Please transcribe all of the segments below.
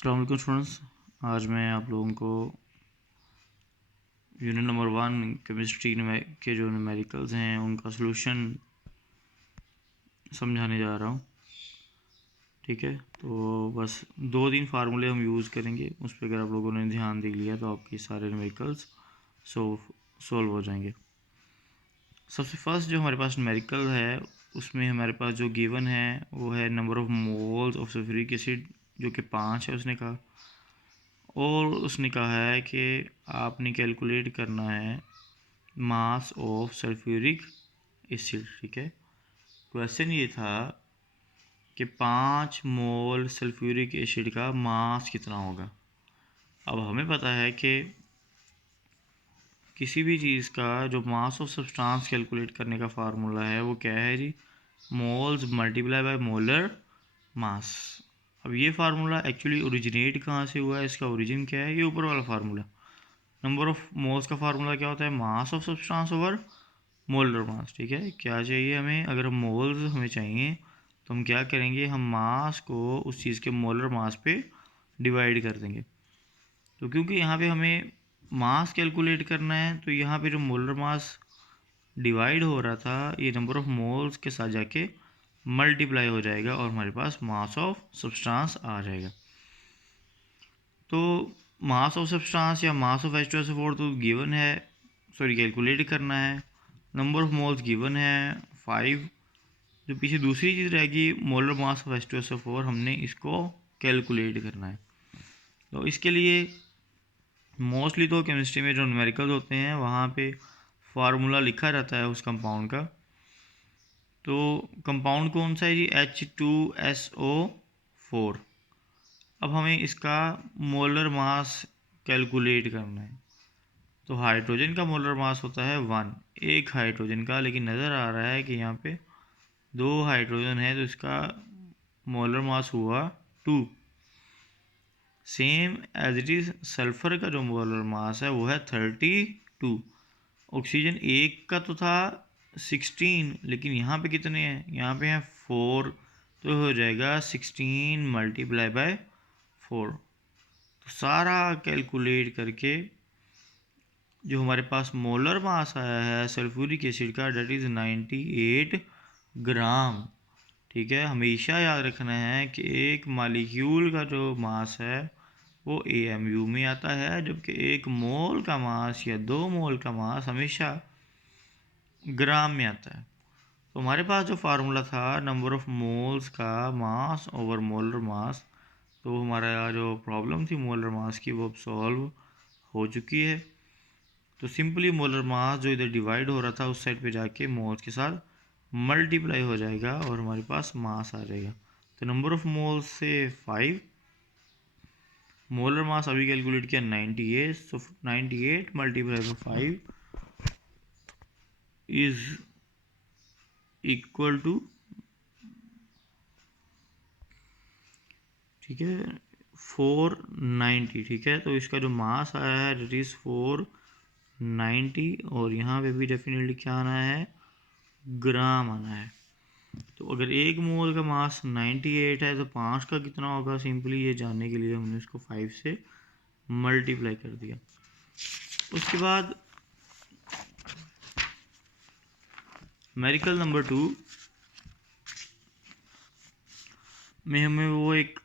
अस्सलाम वालेकुम स्टूडेंट्स। आज मैं आप लोगों को यूनिट नंबर 1 केमिस्ट्री के जो न्यूमेरिकल्स हैं उनका सलूशन समझाने जा रहा हूँ। ठीक है, तो बस 2-3 फार्मूले हम यूज़ करेंगे, उस पर अगर आप लोगों ने ध्यान दे लिया तो आपके सारे न्यूमेरिकल्स सोल्व हो जाएंगे। सबसे फर्स्ट जो हमारे पास न्यूमेरिकल है उसमें हमारे पास जो गिवन है वो है number of moles of sulphuric acid, जो कि 5 है उसने कहा। और उसने कहा है कि आपने कैलकुलेट करना है मास ऑफ सल्फ्यूरिक एसिड। ठीक है, क्वेश्चन ये था कि 5 मोल सल्फ्यूरिक एसिड का मास कितना होगा। अब हमें पता है कि किसी भी चीज़ का जो मास ऑफ सब्सटेंस कैलकुलेट करने का फार्मूला है वो क्या है जी, moles multiply by molar mass. अब ये फार्मूला एक्चुअली ओरिजिनेट कहाँ से हुआ है, इसका ओरिजिन क्या है, ये ऊपर वाला फार्मूला। नंबर ऑफ मोल्स का फार्मूला क्या होता है, मास of substance over molar mass. ठीक है, क्या चाहिए हमें, अगर मोल्स हमें चाहिए तो हम क्या करेंगे, हम मास को उस चीज़ के मोलर मास पे डिवाइड कर देंगे। तो क्योंकि यहाँ पे हमें मास कैलकुलेट करना है तो यहाँ पे जो मोलर मास डिवाइड हो रहा था ये नंबर ऑफ मोल्स के साथ जाके मल्टीप्लाई हो जाएगा और हमारे पास मास ऑफ सब्सटेंस आ जाएगा। तो मास ऑफ सब्सटेंस या मास ऑफ H2SO4 तो गिवन है, सॉरी कैलकुलेट करना है। नंबर ऑफ मोल्स गिवन है 5। जो पीछे दूसरी चीज़ रहेगी मोलर मास ऑफ H2SO4, हमने इसको कैलकुलेट करना है। तो इसके लिए मोस्टली तो केमिस्ट्री में जो न्यूमेरिकल्स होते हैं वहाँ पे फार्मूला लिखा रहता है उस कंपाउंड का। तो कंपाउंड कौन सा है जी, H2SO4। अब हमें इसका मोलर मास कैलकुलेट करना है। तो हाइड्रोजन का मोलर मास होता है 1, एक हाइड्रोजन का, लेकिन नज़र आ रहा है कि यहाँ पे 2 हाइड्रोजन है तो इसका मोलर मास हुआ 2। Same as it is sulphur का जो मोलर मास है वो है 32। ऑक्सीजन एक का तो था 16, लेकिन यहाँ पे कितने हैं, यहाँ पे हैं 4, तो हो जाएगा 16 मल्टीप्लाई बाय 4। तो सारा कैलकुलेट करके जो हमारे पास मोलर मास आया है सल्फ्यूरिक एसिड का, डेट इज़ 98 ग्राम। ठीक है, हमेशा याद रखना है कि एक मालिक्यूल का जो मास है वो AMU में आता है, जबकि एक मोल का मास या 2 मोल का मास हमेशा ग्राम में आता है। तो हमारे पास जो फार्मूला था नंबर ऑफ मोल्स का मास ओवर मोलर मास, तो हमारा जो प्रॉब्लम थी मोलर मास की वो अब सॉल्व हो चुकी है। तो सिंपली मोलर मास जो इधर डिवाइड हो रहा था उस साइड पे जाके मोल्स के साथ मल्टीप्लाई हो जाएगा और हमारे पास मास आ जाएगा। तो नंबर ऑफ मोल्स से 5, मोलर मास अभी कैलकुलेट किया 98, so 98 multiply by 5 is equal to, ठीक है, 490। ठीक है, तो इसका जो मास आया है डेट इज़ 490 और यहाँ पे भी डेफिनेटली क्या आना है, ग्राम आना है। तो अगर एक मोल का मास 98 है तो 5 का कितना होगा, सिंपली ये जानने के लिए हमने इसको 5 से मल्टीप्लाई कर दिया। उसके बाद न्यूमेरिकल नंबर 2 में हमें वो एक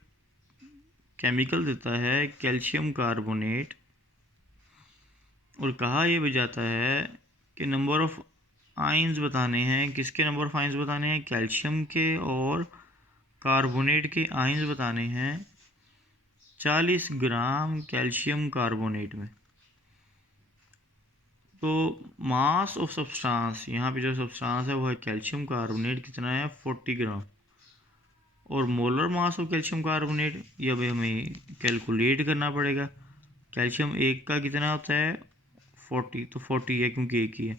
केमिकल देता है कैल्शियम कार्बोनेट, और कहा यह भी जाता है कि नंबर ऑफ आइंस बताने हैं। किसके नंबर ऑफ आइंस बताने हैं, कैल्शियम के और कार्बोनेट के आइंस बताने हैं 40 ग्राम कैल्शियम कार्बोनेट में। तो मास ऑफ सब्सटेंस, यहाँ पे जो सब्सटेंस है वो है कैल्शियम कार्बोनेट, कितना है 40 ग्राम। और molar mass of calcium carbonate ये अभी हमें कैलकुलेट करना पड़ेगा। कैल्शियम एक का कितना होता है 40, तो 40 है क्योंकि एक ही है।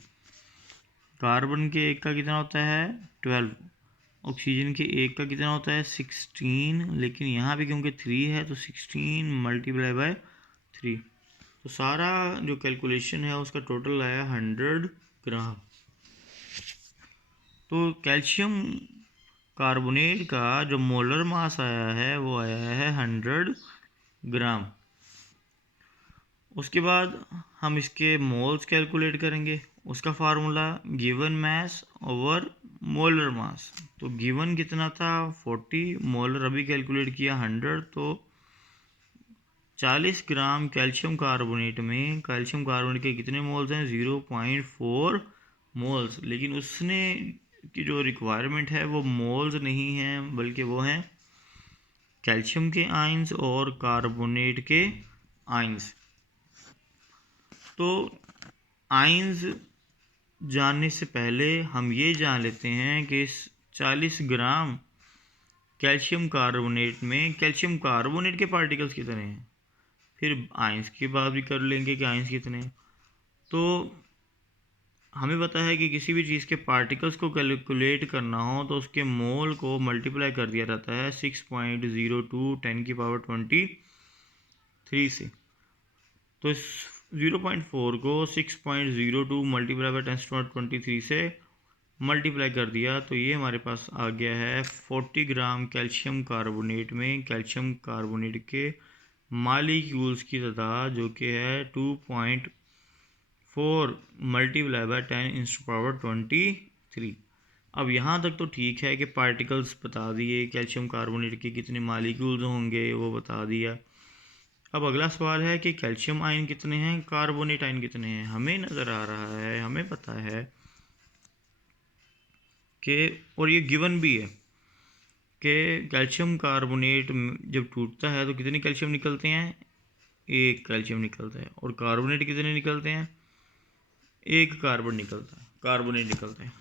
कार्बन के एक का कितना होता है 12। ऑक्सीजन के एक का कितना होता है 16, लेकिन यहाँ पे क्योंकि 3 है तो 16 मल्टीप्लाई बाय 3। तो सारा जो कैलकुलेशन है उसका टोटल आया 100 ग्राम। तो कैल्शियम कार्बोनेट का जो मोलर मास आया है वो आया है 100 ग्राम। उसके बाद हम इसके मोल्स कैलकुलेट करेंगे। उसका formula given mass over molar mass. तो गिवन कितना था 40, मोलर अभी कैलकुलेट किया 100, तो 40 ग्राम कैल्शियम कार्बोनेट में कैल्शियम कार्बोनेट के कितने मोल्स हैं 0.4 मोल्स। लेकिन उसने की जो रिक्वायरमेंट है वो मोल्स नहीं है, बल्कि वो हैं कैल्शियम के आयंस और कार्बोनेट के आयंस। तो आयंस जानने से पहले हम ये जान लेते हैं कि 40 ग्राम कैल्शियम कार्बोनेट में कैल्शियम कार्बोनेट के पार्टिकल्स कितने हैं। फिर आयंस की बात भी कर लेंगे कि आयंस कितने हैं। तो हमें पता है कि किसी भी चीज़ के पार्टिकल्स को कैलकुलेट करना हो तो उसके मोल को मल्टीप्लाई कर दिया जाता है 6.02 10⁻23 से। तो इस 0.4 को 6.02 मल्टीप्लाई बाई 10⁻23 से मल्टीप्लाई कर दिया, तो ये हमारे पास आ गया है 40 ग्राम कैल्शियम कार्बोनेट में कैल्शियम कार्बोनेट के मालिक्यूल्स की तादाद, जो कि है 2.4 मल्टीप्लाई बाई 10⁻23। अब यहाँ तक तो ठीक है कि पार्टिकल्स बता दिए, कैल्शियम कार्बोनेट के कितने मालिक्यूल्स होंगे वो बता दिया। अब अगला सवाल है कि कैल्शियम आयन कितने हैं, कार्बोनेट आयन कितने हैं। हमें नज़र आ रहा है, हमें पता है कि, और ये गिवन भी है कि कैल्शियम कार्बोनेट जब टूटता है तो कितने कैल्शियम निकलते हैं, एक कैल्शियम निकलता है। और कार्बोनेट कितने निकलते हैं, एक कार्बोनेट निकलता है।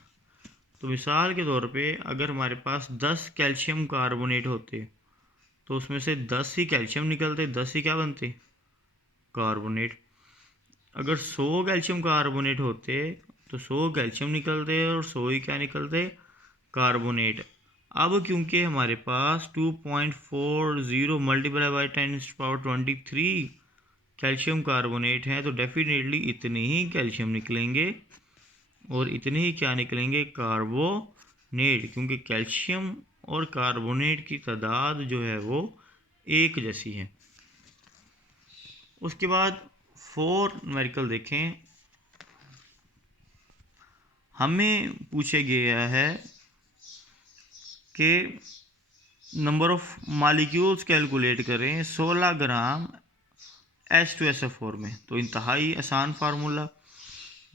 तो मिसाल के तौर पे अगर हमारे पास 10 कैल्शियम कार्बोनेट होते तो उसमें से 10 ही कैल्शियम निकलते, 10 ही क्या बनते, कार्बोनेट। अगर 100 कैल्शियम कार्बोनेट होते तो 100 कैल्शियम निकलते और 100 ही क्या निकलते, कार्बोनेट। अब क्योंकि हमारे पास 2.40 मल्टीप्लाई बाई 10⁻23 कैल्शियम कार्बोनेट हैं, तो डेफिनेटली इतने ही कैल्शियम निकलेंगे और इतने ही क्या निकलेंगे, कार्बोनेट, क्योंकि कैल्शियम और कार्बोनेट की तादाद जो है वो एक जैसी है। उसके बाद 4 न्यूमेरिकल देखें। हमें पूछा गया है कि नंबर ऑफ मालिक्यूल्स कैलकुलेट करें 16 ग्राम H2SO4 में। तो इंतहाई आसान फार्मूला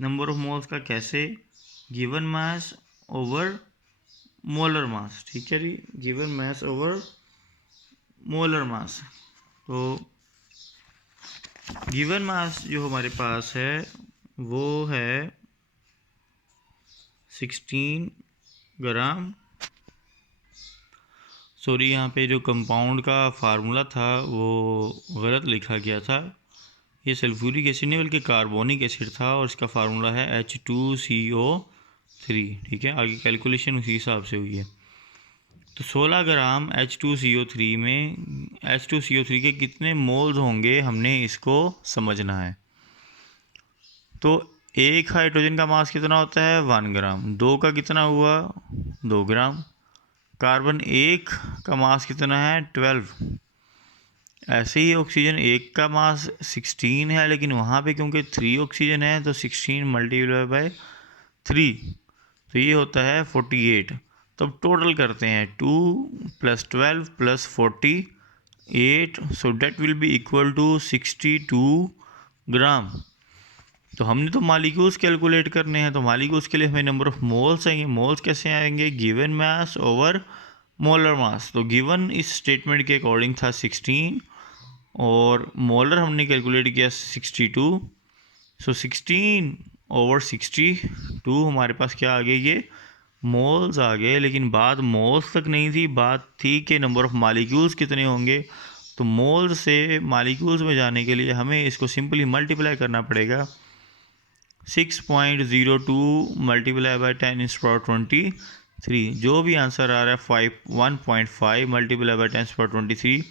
नंबर ऑफ मोल्स का, कैसे, given mass over molar mass. ठीक है जी, given mass over molar mass. तो गिवन मास जो हमारे पास है वो है 16 ग्राम। सॉरी, यहाँ पे जो कंपाउंड का फार्मूला था वो गलत लिखा गया था। ये सल्फ्यूरिक एसिड नहीं बल्कि कार्बोनिक एसिड था और इसका फार्मूला है H2CO3। ठीक है, आगे कैलकुलेशन उसी हिसाब से हुई है। तो 16 ग्राम H2CO3 में H2CO3 के कितने मोल्स होंगे, हमने इसको समझना है। तो एक हाइड्रोजन का मास कितना होता है 1 ग्राम, 2 का कितना हुआ 2 ग्राम, कार्बन एक का मास कितना है 12। ऐसे ही ऑक्सीजन एक का मास 16 है, लेकिन वहाँ पे क्योंकि 3 ऑक्सीजन है तो 16 मल्टीप्लाई बाय 3, तो ये होता है 48। तो अब टोटल करते हैं 2 + 12 + 48, so that will be equal to 62 gram. तो हमने तो मालिक्यूल्स कैलकुलेट करने हैं, तो मालिक्यूल्स के लिए हमें नंबर ऑफ मोल्स आएंगे। मोल्स कैसे आएंगे, given mass over molar mass. तो गिवन इस स्टेटमेंट के अकॉर्डिंग था 16 और मोलर हमने कैलकुलेट किया 62। सो 16 ओवर 62 हमारे पास क्या आ गए, ये मोल्स आ गए। लेकिन बात मोल्स तक नहीं थी, बात थी कि नंबर ऑफ मालिक्यूल्स कितने होंगे। तो मोल्स से मालिक्यूल्स में जाने के लिए हमें इसको सिंपली मल्टीप्लाई करना पड़ेगा 6.02 मल्टीप्लाई बाई 10⁻23। जो भी आंसर आ रहा है 1.5 multiply by 10⁻23,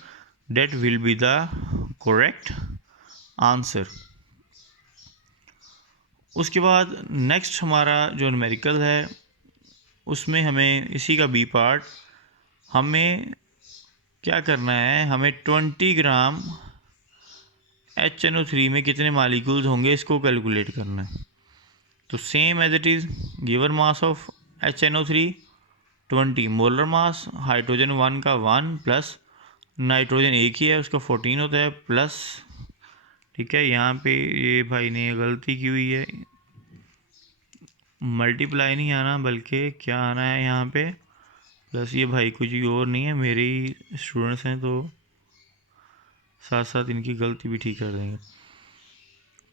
that will be the correct answer. उसके बाद नेक्स्ट हमारा जो न्यूमेरिकल है, उसमें हमें इसी का बी पार्ट, हमें क्या करना है, हमें 20 ग्राम HNO3 में कितने मालिक्यूल्स होंगे इसको कैलकुलेट करना है। तो same as it is, given mass of HNO3 20, molar mass hydrogen 1 का 1 प्लस नाइट्रोजन एक ही है उसका 14 होता है प्लस, ठीक है, यहाँ पे ये भाई ने गलती की हुई है, मल्टीप्लाई नहीं आना बल्कि क्या आना है यहाँ पे प्लस, ये भाई कुछ और नहीं है, मेरे ही स्टूडेंट्स हैं तो साथ साथ इनकी गलती भी ठीक कर देंगे।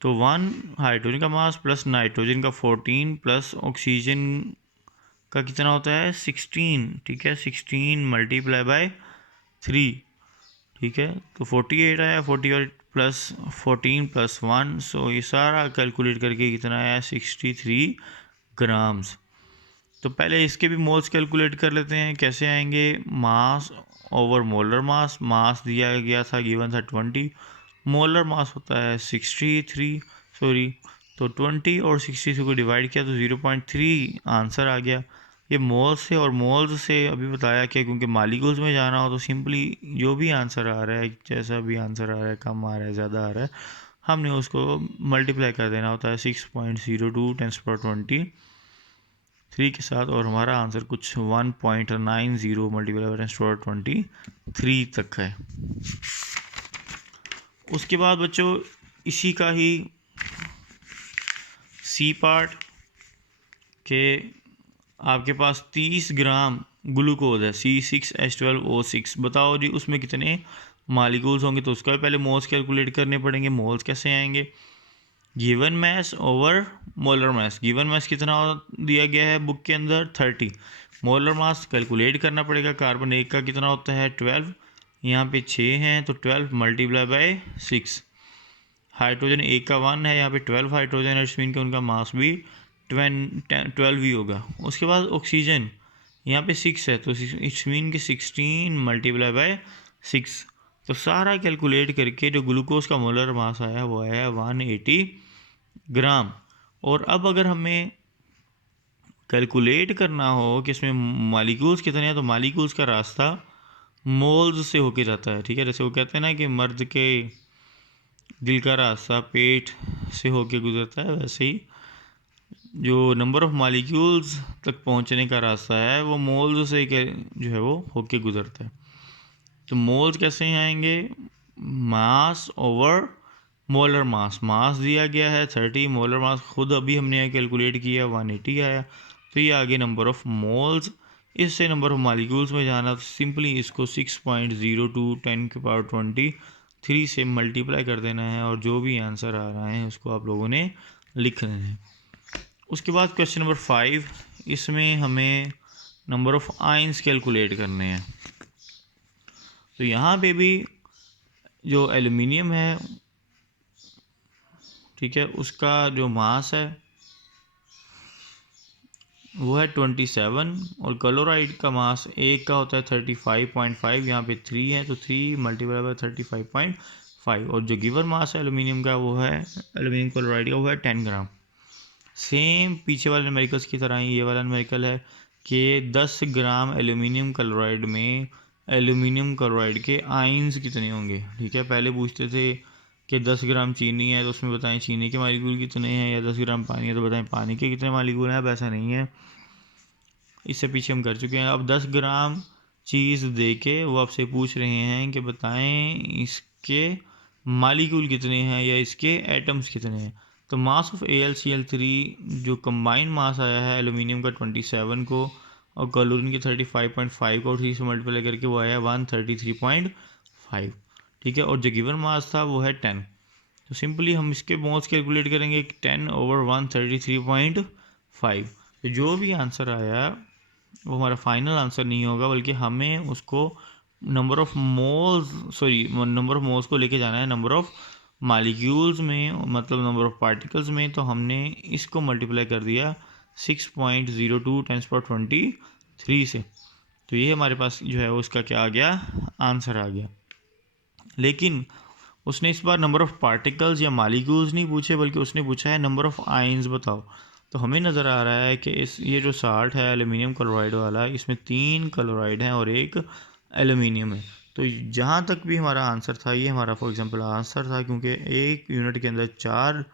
तो 1 हाइड्रोजन का मास प्लस नाइट्रोजन का 14 प्लस ऑक्सीजन का कितना होता है 16, ठीक है, 16 मल्टीप्लाई बाय 3, ठीक है, तो 48 आया, 48 प्लस 14 प्लस 1, सो ये सारा कैलकुलेट करके कितना आया 63 ग्राम्स। तो पहले इसके भी मोल्स कैलकुलेट कर लेते हैं, कैसे आएंगे, मास ओवर मोलर मास, मास दिया गया था गिवन था 20, मोलर मास होता है 63, सॉरी, तो 20 और 63 को डिवाइड किया तो 0.3 आंसर आ गया। ये मोल्स से, और मोल्स से अभी बताया कि क्योंकि मालिक्यूल्स में जाना हो तो सिंपली जो भी आंसर आ रहा है, जैसा भी आंसर आ रहा है, कम आ रहा है ज़्यादा आ रहा है, हमने उसको मल्टीप्लाई कर देना होता है 6.02 × 10⁻³ के साथ, और हमारा आंसर कुछ 1.90 मल्टीप्लाई बाय 10⁻23 तक है। उसके बाद बच्चों इसी का ही सी पार्ट के आपके पास 30 ग्राम ग्लूकोज है C6H12O6, बताओ जी उसमें कितने मालिक्यूल्स होंगे, तो उसका भी पहले मोल्स कैलकुलेट करने पड़ेंगे। मोल्स कैसे आएंगे, given mass over molar mass, given mass कितना दिया गया है बुक के अंदर 30, मोलर मास कैलकुलेट करना पड़ेगा, कार्बन एक का कितना होता है 12, यहाँ पे 6 हैं तो 12 मल्टीप्लाई बाय 6, हाइड्रोजन एक का 1 है, यहाँ पे 12 हाइड्रोजन है, इसमें के उनका मास भी 12 ही होगा। उसके बाद ऑक्सीजन यहाँ पे 6 है तो इसमीन के 16 मल्टीप्लाई बाय 6, तो सारा कैलकुलेट करके जो ग्लूकोज का मोलर मास आया वो आया 180 ग्राम। और अब अगर हमें कैलकुलेट करना हो कि इसमें मालिक्यूल्स कितने हैं, तो मालिक्यूल्स का रास्ता मोल्स से होके जाता है, ठीक है, जैसे वो कहते हैं ना कि मर्द के दिल का रास्ता पेट से होके गुजरता है, वैसे ही जो नंबर ऑफ मालिक्यूल्स तक पहुंचने का रास्ता है वो मोल्स से जो है वो होके गुजरता है। तो मोल्स कैसे आएंगे, मास ओवर मोलर मास, मास दिया गया है 30, मोलर मास खुद अभी हमने कैलकुलेट किया 180 आया, तो ये आगे नंबर ऑफ मोल्स, इससे नंबर ऑफ मालिक्यूल्स में जाना, तो सिंपली इसको 6.02 10⁻23 से मल्टीप्लाई कर देना है और जो भी आंसर आ रहा है उसको आप लोगों ने लिख लेना है। उसके बाद क्वेश्चन नंबर 5, इसमें हमें नंबर ऑफ आयंस कैलकुलेट करने हैं। तो यहाँ पे भी जो एल्युमिनियम है, ठीक है, उसका जो मास है वो है 27, और क्लोराइड का मास एक का होता है 35.5, यहाँ पे 3 है तो 3 मल्टीप्लाई बाय 35.5, और जो गिवन मास है एल्युमिनियम का वो है, एल्युमिनियम क्लोराइड का वो है 10 ग्राम। सेम पीछे वाले न्यूमेरिकल्स की तरह ही ये वाला न्यूमेरिकल है कि 10 ग्राम एल्युमिनियम क्लोराइड में एल्युमिनियम क्लोराइड के आयंस कितने होंगे, ठीक है, पहले पूछते थे कि 10 ग्राम चीनी है तो उसमें बताएं चीनी के मालिक्यूल कितने हैं, या 10 ग्राम पानी है तो बताएं पानी के कितने मालिक्यूल हैं। अब ऐसा नहीं है, इससे पीछे हम कर चुके हैं। अब 10 ग्राम चीज़ दे के वो आपसे पूछ रहे हैं कि बताएं इसके मालिक्यूल कितने हैं या इसके एटम्स कितने हैं। तो मास ऑफ AlCl3 जो कंबाइंड मास आया है एल्यूमिनियम का 27 को और क्लोरीन की 35.5 को 3 से मल्टीप्लाई करके वो आया 133.5, ठीक है, और जो गिवन मास था वो है 10, तो सिंपली हम इसके मोल्स कैलकुलेट करेंगे 10/133.5, तो जो भी आंसर आया वो हमारा फाइनल आंसर नहीं होगा, बल्कि हमें उसको नंबर ऑफ मोल्स को लेके जाना है नंबर ऑफ मालिक्यूल्स में, मतलब नंबर ऑफ पार्टिकल्स में। तो हमने इसको मल्टीप्लाई कर दिया 6.02 10⁻23 से, तो ये हमारे पास जो है उसका क्या आ गया, आंसर आ गया। लेकिन उसने इस बार नंबर ऑफ पार्टिकल्स या मालिक्यूल्स नहीं पूछे, बल्कि उसने पूछा है नंबर ऑफ आयंस बताओ। तो हमें नज़र आ रहा है कि ये जो साल्ट है एल्यूमिनियम क्लोराइड वाला, इसमें 3 क्लोराइड हैं और 1 एल्यूमिनियम है, तो जहाँ तक भी हमारा आंसर था, ये हमारा फॉर एग्जांपल आंसर था, क्योंकि एक यूनिट के अंदर 4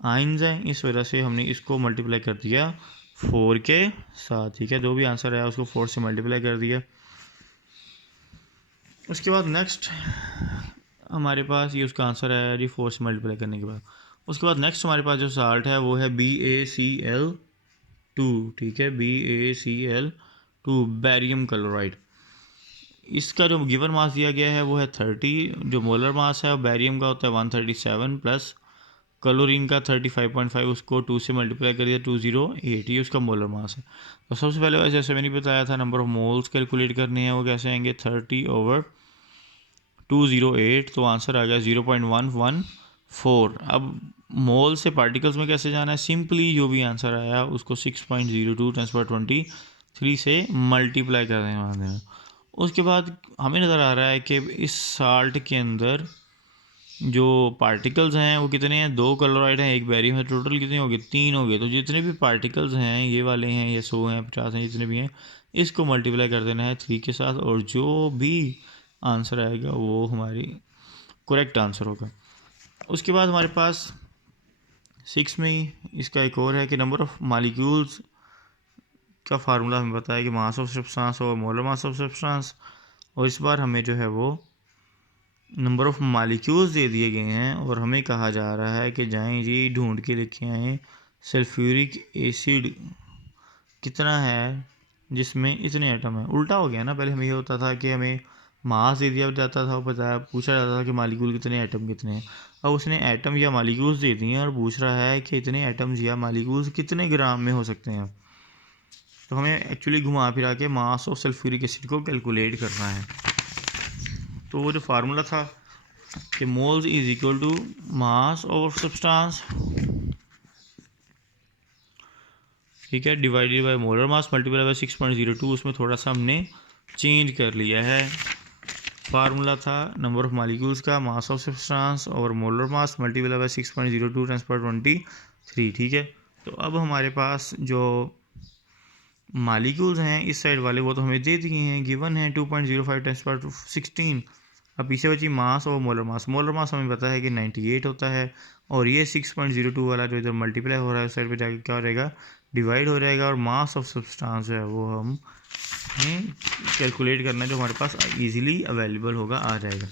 आइंस हैं, इस वजह से हमने इसको मल्टीप्लाई कर दिया 4 के साथ। ठीक है, जो भी आंसर आया उसको 4 से मल्टीप्लाई कर दिया। उसके बाद नेक्स्ट हमारे पास ये उसका आंसर आया जी 4 से मल्टीप्लाई करने के बाद। उसके बाद नेक्स्ट हमारे पास जो साल्ट है वो है BaCl2। ठीक है, BaCl2 बैरियम क्लोराइड। इसका जो गिवन मास दिया गया है वो है 30, जो मोलर मास है वो बैरियम का होता है 137 प्लस क्लोरीन का 35.5, उसको 2 से मल्टीप्लाई कर दिया 208, ये उसका मोलर मास है। तो सबसे पहले वैसे जैसे मैंने बताया था नंबर ऑफ मोल्स कैलकुलेट करने हैं, वो कैसे आएंगे 30/208, तो आंसर आ गया 0.114। अब मोल से पार्टिकल्स में कैसे जाना है, सिंपली जो भी आंसर आया उसको 6.02 × 10⁻³ से मल्टीप्लाई कर देना। उसके बाद हमें नज़र आ रहा है कि इस साल्ट के अंदर जो पार्टिकल्स हैं वो कितने हैं, 2 क्लोराइड हैं, 1 बैरियम है, टोटल कितने हो गए 3 हो गए। तो जितने भी पार्टिकल्स हैं ये वाले हैं, ये 100 हैं, 50 हैं, जितने भी हैं इसको मल्टीप्लाई कर देना है 3 के साथ, और जो भी आंसर आएगा वो हमारी करेक्ट आंसर होगा। उसके बाद हमारे पास 6 में ही इसका एक और है कि नंबर ऑफ़ मालिक्यूल्स का फार्मूला हमें पता है कि मास ऑफ सब्सटेंस और मोलर मास ऑफ सब्सटेंस, और इस बार हमें जो है वो नंबर ऑफ़ मालिक्यूल्स दे दिए गए हैं और हमें कहा जा रहा है कि जाएं जी ढूंढ के लेके आएँ सल्फ्यूरिक एसिड कितना है जिसमें इतने एटम हैं। उल्टा हो गया ना, पहले हमें ये होता था कि हमें मास दे दिया जाता था, बताया पूछा जाता था कि मालिक्यूल कितने एटम कितने हैं। अब उसने एटम या मालिक्यूल्स दे दिए हैं और पूछ रहा है कि इतने एटम्स या मालिक्यूल्स कितने ग्राम में हो सकते हैं। तो हमें एक्चुअली घुमा फिरा के मास ऑफ सल्फ्यूरिक एसिड को कैलकुलेट करना है। तो वो जो फार्मूला था कि moles is equal to mass of substance, ठीक है, divided by molar mass multiply by 6.02, उसमें थोड़ा सा हमने चेंज कर लिया है। फार्मूला था नंबर ऑफ मालिक्यूल्स का, मास ऑफ सब्सटेंस और मोलर मास मल्टीप्लाई बाय 6.02 × 10⁻23। ठीक है, तो अब हमारे पास जो मालिक्यूल्स हैं इस साइड वाले वो तो हमें दे दिए हैं, गिवन है 2.05 × 10⁻16। अब पीछे बची मास और मोलर मास। मोलर मास हमें पता है कि 98 होता है, और ये 6.02 वाला जो इधर मल्टीप्लाई हो रहा है उस साइड पे जाके क्या हो जाएगा, डिवाइड हो जाएगा, और मास ऑफ सब्सटेंस जो है वो हम कैलकुलेट करना है, जो हमारे पास इजीली अवेलेबल होगा आ जाएगा।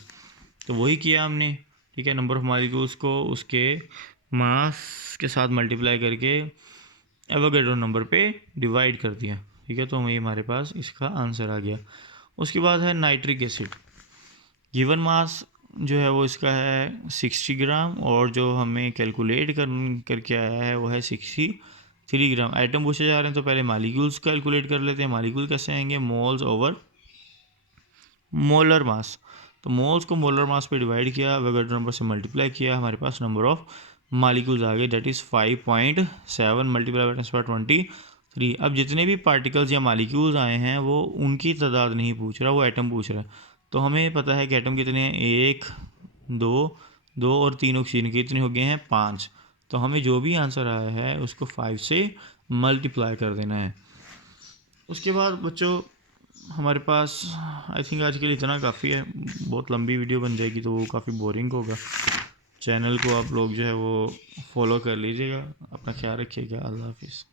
तो वही किया हमने। ठीक है, नंबर ऑफ मालिक्यूल्स को उसके मास के साथ मल्टीप्लाई करके एवोगैड्रो नंबर पे डिवाइड कर दिया। ठीक है, तो हमें हमारे पास इसका आंसर आ गया। उसके बाद है नाइट्रिक एसिड। गिवन मास जो है वो इसका है 60 ग्राम, और जो हमें कैलकुलेट करके आया है वो है 63 ग्राम। आइटम पूछे जा रहे हैं तो पहले मालिक्यूल्स कैलकुलेट कर लेते हैं। मालिक्यूल कैसे आएंगे, मोल्स ओवर मोलर मास। तो मोल्स को मोलर मास पे डिवाइड किया, एवोगैड्रो नंबर से मल्टीप्लाई किया, हमारे पास नंबर ऑफ मालिक्यूल्स आ गए, डेट इज़ 5.7 मल्टीप्लाई बाय 10⁻23। अब जितने भी पार्टिकल्स या मालिक्यूल्स आए हैं वो उनकी तादाद नहीं पूछ रहा, वो एटम पूछ रहा है। तो हमें पता है कि एटम कितने हैं, 1 2 और 3 ऑक्सीजन के, इतने हो गए हैं 5। तो हमें जो भी आंसर आया है उसको 5 से मल्टीप्लाई कर देना है। उसके बाद बच्चों हमारे पास आई थिंक आज के लिए इतना काफ़ी है, बहुत लंबी वीडियो बन जाएगी तो वो काफ़ी बोरिंग होगा। चैनल को आप लोग जो है वो फॉलो कर लीजिएगा। अपना ख्याल रखिएगा। अल्लाह हाफिज़।